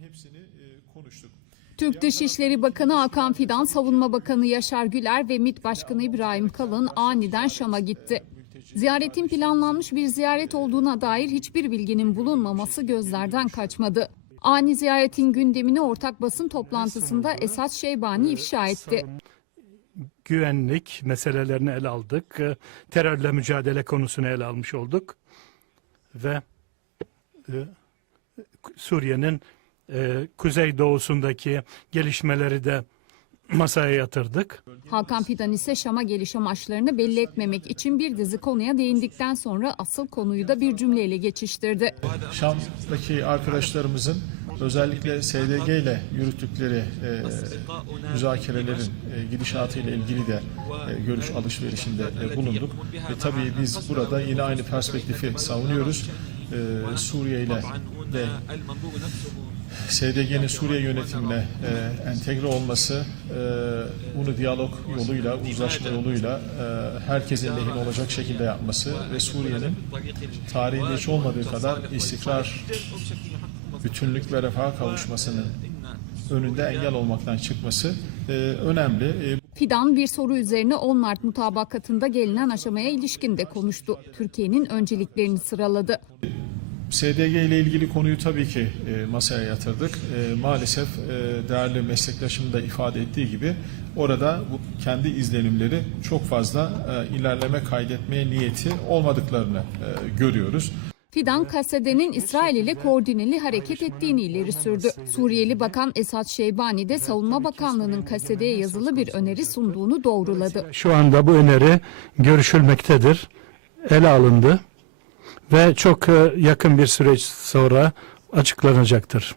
hepsini e, konuştuk. Türk Dışişleri Bakanı Hakan Fidan, Savunma Bakanı Yaşar Güler ve MİT Başkanı İbrahim Kalın aniden Şam'a gitti. Ziyaretin planlanmış bir ziyaret olduğuna dair hiçbir bilginin bulunmaması gözlerden kaçmadı. Ani ziyaretin gündemini ortak basın toplantısında Esat Şeybani ifşa etti. güvenlik meselelerini ele aldık. E, Terörle mücadele konusunu ele almış olduk. Ve e, Suriye'nin e, kuzeydoğusundaki gelişmeleri de masaya yatırdık. Hakan Fidan ise Şam'a geliş amaçlarını belli etmemek için bir dizi konuya değindikten sonra asıl konuyu da bir cümleyle geçiştirdi. Şam'daki arkadaşlarımızın özellikle SDG ile yürüttükleri e, müzakerelerin e, gidişatı ile ilgili de e, görüş alışverişinde e, bulunduk. Ve tabii biz burada yine aynı perspektifi savunuyoruz. E, Suriye ile de SDG'nin Suriye yönetimine e, entegre olması, e, bunu diyalog yoluyla, uzlaşma yoluyla e, herkesin lehine olacak şekilde yapması ve Suriye'nin tarihinde hiç olmadığı kadar istikrar, bütünlük ve refaha kavuşmasının önünde engel olmaktan çıkması e, önemli. E, Fidan bir soru üzerine 10 Mart mutabakatında gelinen aşamaya ilişkin de konuştu. Türkiye'nin önceliklerini sıraladı. SDG ile ilgili konuyu tabii ki e, masaya yatırdık. E, maalesef e, değerli meslektaşım da ifade ettiği gibi orada bu kendi izlenimleri çok fazla ilerleme kaydetmeye niyeti olmadıklarını görüyoruz. Fidan, Kasede'nin İsrail ile koordineli hareket ettiğini ileri sürdü. Suriyeli Bakan Esat Şeybani de Savunma Bakanlığı'nın Kasede'ye yazılı bir öneri sunduğunu doğruladı. Şu anda bu öneri görüşülmektedir. Ele alındı ve çok e, yakın bir süreç sonra açıklanacaktır.